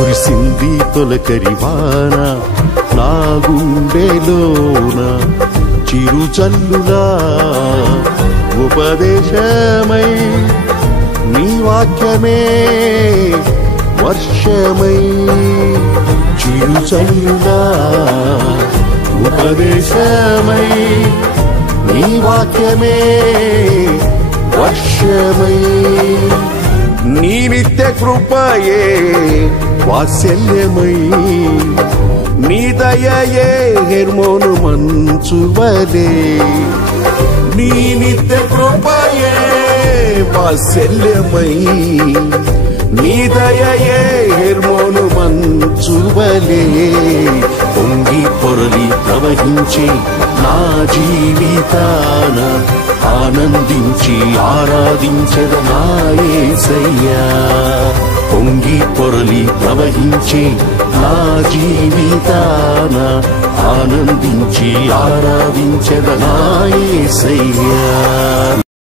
కురిసింది తొలకరివాన నా గుండెలోన చిరుచల్లులా ఉపదేశమై నీ వాక్యమే వర్షమై చిరుచల్లులా ఉపదేశమై నీ వాక్యమే వర్షమై నీ నిత్య కృపయే వాత్సల్యమై నీ దయయే హెర్మోను మంచువలే నీ నిత్య కృపయే వాత్సల్యమై నీ దయయే హెర్మోను మంచువలే పొంగి పొరలి ప్రవహించే నా జీవితాన ఆనందించి ఆరాధించెద నా యేసయ్యా పొంగి పొరలి ప్రవహించే నా జీవితాన ఆనందించి ఆరాధించెద నా యేసయ్యా